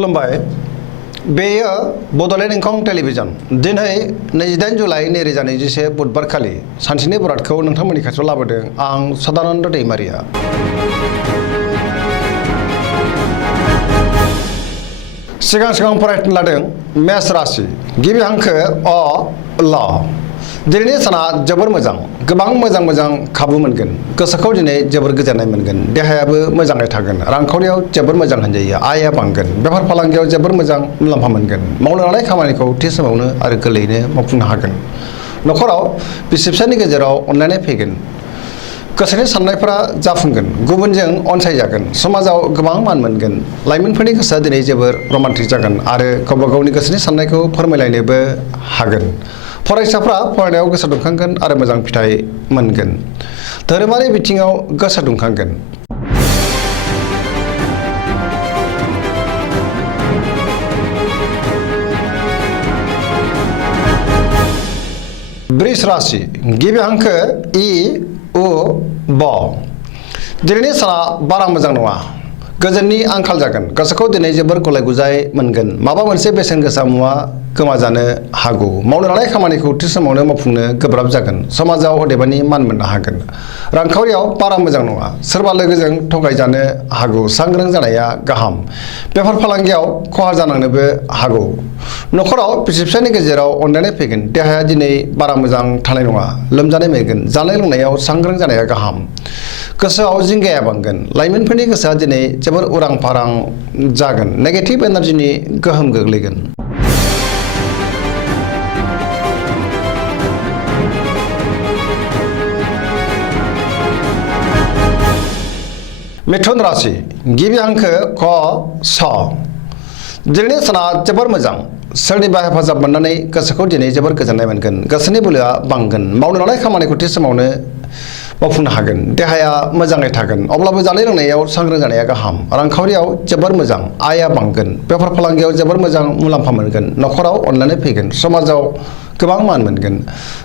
खुलुमबाय बेयो बड'लेण्ड इंखं टेलिभिजन दिनै 28 जुलाइ 2021 बुधबार खालि सानसेनि बरादखौ नोंथांमोननि खाथियाव लाबोदों आं सदानन्द दैमारिया। सिगां फरायनो लादों मेष राशि गिबि हांखो अ ल दिनैनि साना जोबोर मोजां गोबां मोजां खाबु मोनगोन गोसोखौ दिनै जोबोर गोजोननाय मोनगोन देहायाबो मोजाङै थागोन रांखावरियाव जोबोर मोजां होनजायो आयआ बांगोन बेफार फालांगियाव जोबोर मोजां मुलाम्फा मोनगोन मावनो लानाय खामानिखौ थि समावनो आरो गोरलैयैनो मावफुंनो हागोन न'खराव बिसि फिसायनि गेजेराव अनलायनाय फैगोन गोसोनि साननायफोरा जाफुंगोन गुबुनजों अनसायजागोन समाजाव गोबां मान मोनगोन लाइमोनफोरनि गोसोआ दिनै जोबोर रमान्टिक जागोन आरो गावबा गावनि गोसोनि साननायखौ फोरमायलायनोबो हागोन फरायसाफ्रा फरायनायाव गोसो दुंखांगोन आरो मोजां फिथाइ मोनगोन धोरोमारि बिथिङाव गोसो दुंखांगोन वृष राशि गिबि हांखो इ उ ब दिनैनि साना बारा मोजां नङा गोजोननि आंखाल जागोन गोसोखौ दिनै जोबोर गलाय गुजाय मोनगोन माबा मोनसे बेसेन गोसा मुवा गोमाजानो हागौ मावनो लानाय खामानिखौ थि समावनो मावफुंनो गोब्राब जागोन समाजाव अदेबानि मान मोननो हागोन रांखावरियाव बारा मोजां नङा सोरबा लोगोजों थगायजानो हागौ सांग्रां जानाया गाहाम बेफार फालांगियाव खहा जानांनोबो हागौ न'खराव बिसि फिसायनि गेजेराव अनलायनाय फैगोन देहाया दिनै बारा मोजां थानाय नङा लोमजानाय मोनगोन जानाय लोंनायाव सांग्रां जानाया गाहाम गोसोआव जिंगाया बांगोन लाइमोनफोरनि गोसोआ दिनै जोबोर उरां फारां जागोन नेगेटिभ एनार्जिनि गोहोम गोग्लैगोन मिथुन राशि गिबि हांखो क स दिनैनि साना जोबोर मोजां सोरनिबा हेफाजाब मोननानै गोसोखौ दिनै जोबोर गोजोननाय मोनगोन गोसोनि बोलोआ बांगोन मावनो लानाय खामानिखौ थि समावनो मावफुंनो हागोन देहाया मोजाङै थागोन अब्लाबो जानाय लोंनायाव सांग्रां जानाया गाहाम रांखावरियाव जोबोर मोजां आयआ बांगोन बेफार फालांगियाव जोबोर मोजां मुलाम्फा मोनगोन न'खराव अनलायनाय फैगोन समाजाव गोबां मान मोनगोन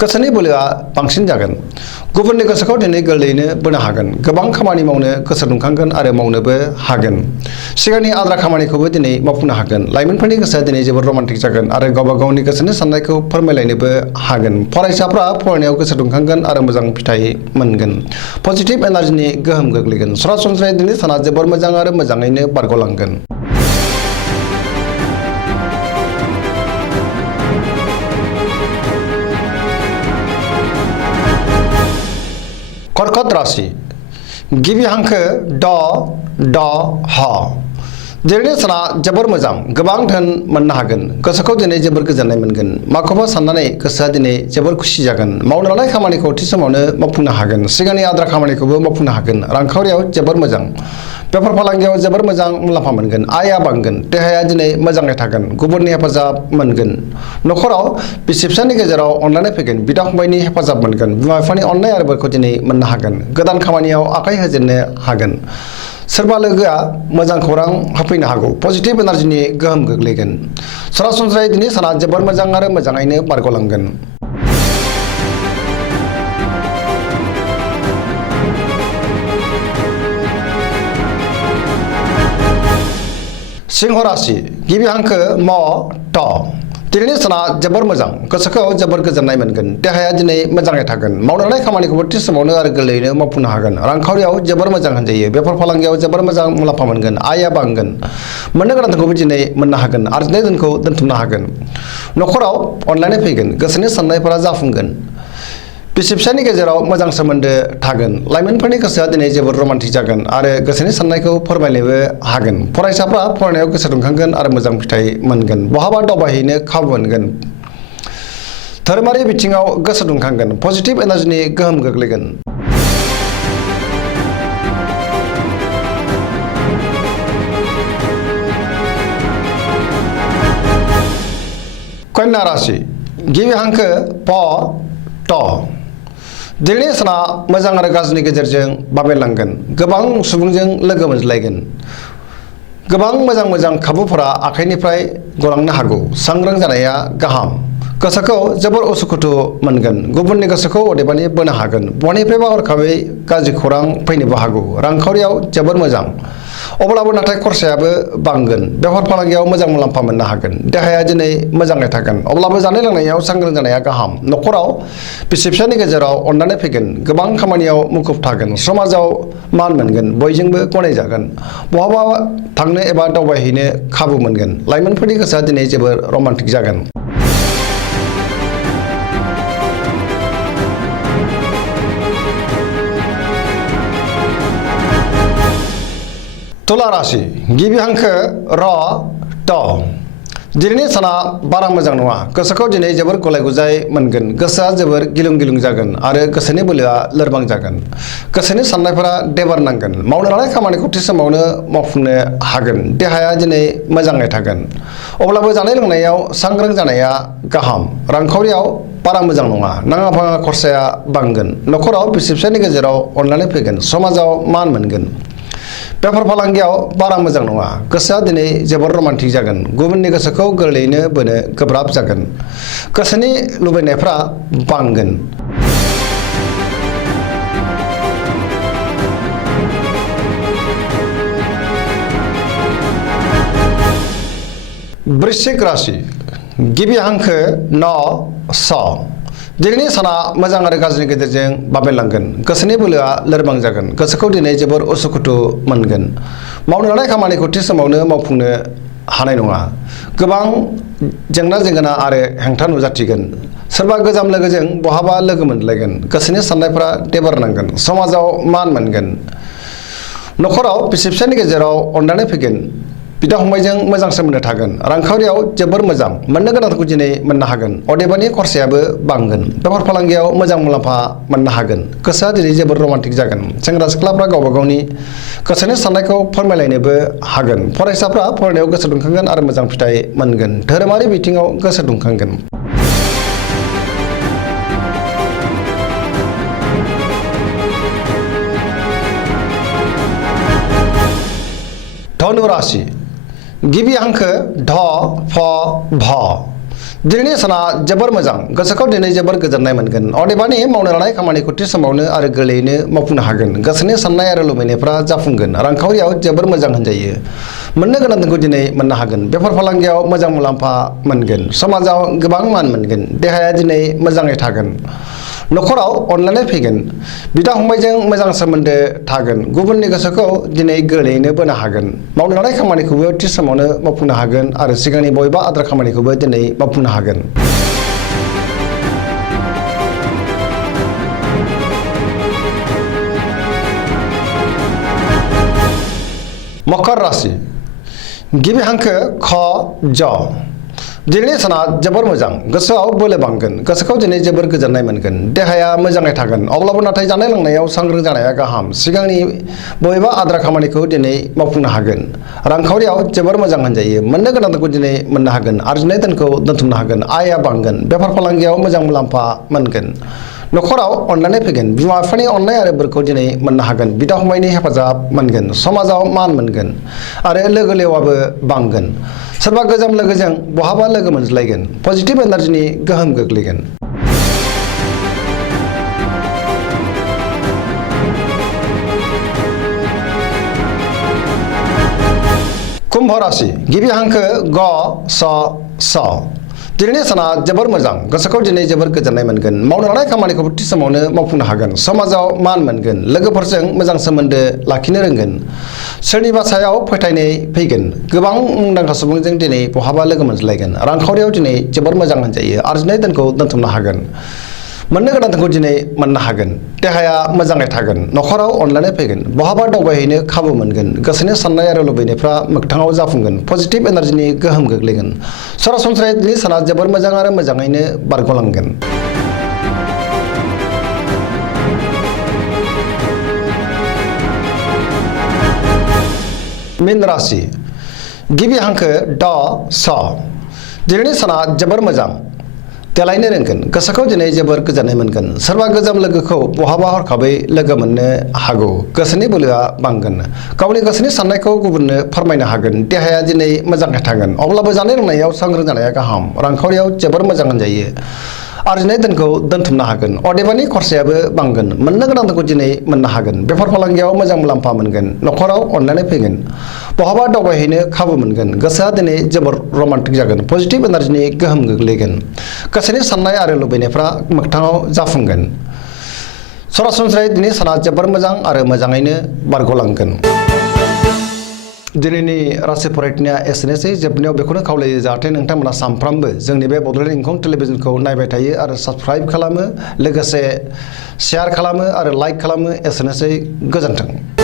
गोसोनि बोलोआ बांसिन जागोन गुबुननि गोसोखौ दिनै गोरलैयैनो बोनो हागोन गोबां खामानि मावनो गोसो दुंखांगोन आरो मावनोबो हागोन सिगांनि आद्रा खामानिखौबो दिनै मावफुंनो हागोन लाइमोनफोरनि गोसोआ दिनै जोबोर रमान्टिक जागोन आरो गावबा गावनि गोसोनि साननायखौ फोरमायलायनोबो हागोन फरायसाफ्रा फरायनायाव गोसो दुंखांगोन आरो मोजां फिथाइ मोनगोन पजिटिभ एनार्जिनि गोहोम गोग्लैगोन सरासनस्रायै दिनै साना जोबोर मोजां आरो मोजाङैनो बारग'लांगोन कर्कट राशि गिबि हांखो ड ड ह दिनैनि साना जोबोर मोजां गोबां धोन मोननो हागोन गोसोखौ दिनै जोबोर गोजोननाय मोनगोन माखौबा साननानै गोसोआ दिनै जोबोर खुसि जागोन मावनो लानाय खामानिखौ थि समावनो मावफुंनो हागोन सिगांनि आद्रा खामानिखौबो मावफुंनो हागोन रांखावरियाव जोबोर मोजां बेफार फालांगियाव जोबोर मोजां मुलाम्फा मोनगोन आयआ बांगोन देहाया दिनै मोजाङै थागोन गुबुननि हेफाजाब मोनगोन न'खराव बिसि फिसायनि गेजेराव अनलायनाय फैगोन बिदा फंबायनि हेफाजाब मोनगोन बिमा बिफानि अननाय आरो बोरखौ दिनै मोननो हागोन गोदान खामानियाव आखाइ होजेननो हागोन सोरबा लोगोआ मोजां खौरां होफैनो हागौ पजिटिभ एनार्जिनि गोहोम गोग्लैगोन सरासनस्रायै दिनै साना जोबोर मोजां आरो मोजाङैनो बारग'लांगोन सिंह राशि गिबि हांखो म ट दिनैनि साना जोबोर मोजां गोसोखौ जोबोर गोजोननाय मोनगोन देहाया दिनै मोजाङै थागोन मावनो लानाय खामानिखौबो थि समावनो आरो गोरलैयैनो मावफुंनो हागोन रांखावरियाव जोबोर मोजां होनजायो बेफार फालांगियाव जोबोर मोजां मुलाम्फा मोनगोन आयआ बांगोन मोननो गोनां धोनखौबो दिनै मोननो हागोन आरजिनाय धोनखौ दोनथुमनो हागोन न'खराव अनलायनाय फैगोन गोसोनि साननायफोरा जाफुंगोन बिसि फिसायनि गेजेराव मोजां सोमोन्दो थागोन लाइमोनफोरनि गोसोआ दिनै जोबोर रमान्टिक जागोन आरो गोसोनि साननायखौ फोरमायनोबो हागोन फरायसाफ्रा फरायनायाव गोसो दुंखांगोन आरो मोजां फिथाइ मोनगोन बहाबा दावबायहैनो खाबु मोनगोन धोरोमारि बिथिङाव गोसो दुंखांगोन पजिटिभ एनार्जिनि गोहोम गोग्लैगोन कन्या राशि गिबि हांखो प ट दिनैनि साना मोजां आरो गाज्रिनि गेजेरजों बाबेनलांगोन गोबां सुबुंजों लोगो मोनज्लायगोन गोबां मोजां खाबुफोरा आखाइनिफ्राय गलांनो हागौ सांग्रां जानाया गाहाम गोसोखौ जोबोर उसुखुथु मोनगोन गुबुननि गोसोखौ अदेबानि बोनो हागोन बनिफ्रायबा हरखाबै गाज्रि खौरां फैनोबो हागौ रांखावरियाव जोबोर मोजां अब्लाबो नाथाय खरसायाबो बांगोन बेफार फालांगियाव मोजां मुलाम्फा मोननो हागोन देहाया दिनै मोजाङै थागोन अब्लाबो जानाय लोंनायाव सांग्रां जानाया गाहाम न'खराव बिसि फिसायनि गेजेराव अननानै फैगोन गोबां खामानियाव मुखुब थागोन समाजाव मान मोनगोन बयजोंबो गनायजागोन बहाबा थांनो एबा दावबायहैनो खाबु मोनगोन लाइमोनफोरनि गोसोआ दिनै जोबोर रमान्टिक जागोन तुला राशि गिबि हांखो र ट दिनैनि साना बारा मोजां नङा गोसोखौ दिनै जोबोर गलाय गुजाय मोनगोन गोसोआ जोबोर गिलुं गिलुं जागोन आरो गोसोनि बोलोआ लोरबां जागोन गोसोनि साननायफोरा देबार नांगोन मावनो लानाय खामानिखौ थि समावनो मावफुंनो हागोन देहाया दिनै मोजाङै थागोन अब्लाबो जानाय लोंनायाव सांग्रां जानाया गाहाम रांखावरियाव बारा मोजां नङा नाङा फाङा खरसाया बांगोन न'खराव बिसि फिसायनि गेजेराव अनलायनाय फैगोन समाजाव मान मोनगोन बेफार फालांगियाव बारा मोजां नङा गोसोआ दिनै जोबोर रमान्टिक जागोन गुबुननि गोसोखौ गोरलैयैनो बोनो गोब्राब जागोन गोसोनि लुबैनायफ्रा बांगोन वृश्चिक राशि गिबि हांखो न स दिनैनि साना मोजां आरो गाज्रिनि गेजेरजों बाबेनलांगोन गोसोनि बोलोआ लोरबां जागोन गोसोखौ दिनै जोबोर उसुखुथु मोनगोन मावनो लानाय खामानिखौ थि समावनो मावफुंनो हानाय नङा गोबां जेंना जेंगोना आरो हेंथा नुजाथिगोन सोरबा गोजाम लोगोजों बहाबा लोगो मोनलायगोन गोसोनि साननायफ्रा देबार नांगोन समाजाव मान मोनगोन न'खराव बिसि फिसायनि गेजेराव अननानै फैगोन बिदा फंबायजों मोजां सोमोन्दो थागोन रांखावरियाव जोबोर मोजां मोननो गोनांखौ दिनै मोननो हागोन अदेबानि खरसायाबो बांगोन बेफार फालांगियाव मोजां मुलाम्फा मोननो हागोन गोसोआ दिनै जोबोर रमान्टिक जागोन सेंग्रा सिख्लाफ्रा गावबा गावनि गोसोनि साननायखौ फोरमायलायनोबो हागोन फरायसाफ्रा फरायनायाव गोसो दुंखांगोन आरो मोजां फिथाइ मोनगोन धोरोमारि बिथिङाव गोसो दुंखांगोन धनु राशि गिबि हांखो ध फ भ दिनैनि साना जोबोर मोजां गोसोखौ दिनै जोबोर गोजोननाय मोनगोन अदेबानि मावनो लानाय खामानिखौ थि समावनो आरो गोरलैयैनो मावफुंनो हागोन गोसोनि साननाय आरो लुबैनायफ्रा जाफुंगोन रांखावरियाव जोबोर मोजां होनजायो मोननो गोनांखौ दिनै मोननो हागोन बेफार फालांगियाव मोजां मुलाम्फा मोनगोन समाजाव गोबां मान मोनगोन देहाया दिनै मोजाङै थागोन न'खराव अनलायनाय फैगोन बिदा फंबायजों मोजां सोमोन्दो थागोन गुबुननि गोसोखौ दिनै गोरलैयैनो बोनो हागोन मावनो लानाय खामानिखौबो थि समावनो मावफुंनो हागोन आरो सिगांनि बबेबा आद्रा खामानिखौबो दिनै मावफुंनो हागोन मकर राशि गिबि हांखो ख ज दिनैनि साना जोबोर मोजां गोसोआव बोलो बांगोन गोसोखौ दिनै जोबोर गोजोननाय मोनगोन देहाया मोजाङै थागोन अब्लाबो नाथाय जानाय लोंनायाव सांग्रां जानाया गाहाम सिगांनि बबेबा आद्रा खामानिखौ दिनै मावफुंनो हागोन रांखावरियाव जोबोर मोजां होनजायो मोननो गोनांखौ दिनै मोननो हागोन आरजिनाय धोनखौ दोनथुमनो हागोन आयआ बांगोन बेफार फालांगियाव मोजां मुलाम्फा मोनगोन न'खराव अननानै फैगोन बिमा बिफानि अननाय आरो बोरखौ दिनै मोननो हागोन बिदा फंबायनि हेफाजाब मोनगोन समाजाव मान मोनगोन आरो लोगो लेवाबो बांगोन सोरबा गोजाम लोगोजों बहाबा लोगो मोनज्लायगोन पजिटिभ एनार्जिनि गोहोम गोग्लैगोन कुम्भ राशि गिबि हांखो ग स स दिनैनि साना जोबोर मोजां गोसोखौ दिनै जोबोर गोजोननाय मोनगोन मावनो लानाय खामानिखौ थि समावनो मावफुंनो हागोन समाजाव मान मोनगोन लोगोफोरजों मोजां सोमोन्दो लाखिनो रोंगोन सोरनिबा सायाव फोथायनाय फैगोन गोबां मुंदांखा सुबुंजों दिनै बहाबा लोगो मोनज्लायगोन रांखावरियाव दिनै जोबोर मोजां होनजायो आरजिनाय धोनखौ दोनथुमनो हागोन मोननो गोनांखौ दिनै मोननो हागोन देहाया मोजाङै थागोन न'खराव अनलायनाय फैगोन बहाबा दावबायहैनो खाबु मोनगोन गोसोनि साननाय आरो लुबैनायफ्रा मोगथाङाव जाफुंगोन पजिटिभ एनार्जिनि गोहोम गोग्लैगोन सरासनस्रायै दिनै साना जोबोर मोजां आरो मोजाङैनो बारग'लांगोन मीन राशि गिबि हांखो ड स दिनैनि साना जोबोर मोजां देलायनो रोंगोन गोसोखौ दिनै जोबोर गोजोननाय मोनगोन सोरबा गोजाम लोगोखौ बहाबा हरखाबै लोगो मोननो हागौ गोसोनि बोलोआ बांगोन गावनि गोसोनि साननायखौ गुबुननो फोरमायनो हागोन देहाया दिनै मोजाङै थागोन अब्लाबो जानाय लोंनायाव सांग्रां जानाया गाहाम रांखावरियाव जोबोर मोजां होनजायो आरजिनाय धोनखौ दोनथुमनो हागोन अदेबानि खरसायाबो बांगोन मोननो गोनां धोनखौ दिनै मोननो हागोन बेफार फालांगियाव मोजां मुलाम्फा मोनगोन न'खराव अनलायनाय फैगोन बहाबा दावबायहैनो खाबु मोनगोन गोसोआ दिनै जोबोर रमान्टिक जागोन पजिटिभ एनार्जिनि गोहोम गोग्लैगोन गोसोनि साननाय आरो लुबैनायफ्रा मोगथाङाव जाफुंगोन सरासनस्रायै दिनै साना जोबोर मोजां आरो मोजाङैनो बारग'लांगोन दिनैनि राशि फरायनाया एसेनोसै जोबनायाव बेखौनो खावलायो जाहाथे नोंथांमोना सानफ्रामबो जोंनि बे बड'लेण्ड इंखं टेलिभिजनखौ नायबाय थायो आरो साबस्क्राइब खालामो लोगोसे शेयार खालामो आरो लाइक खालामो एसेनोसै गोजोन्थों।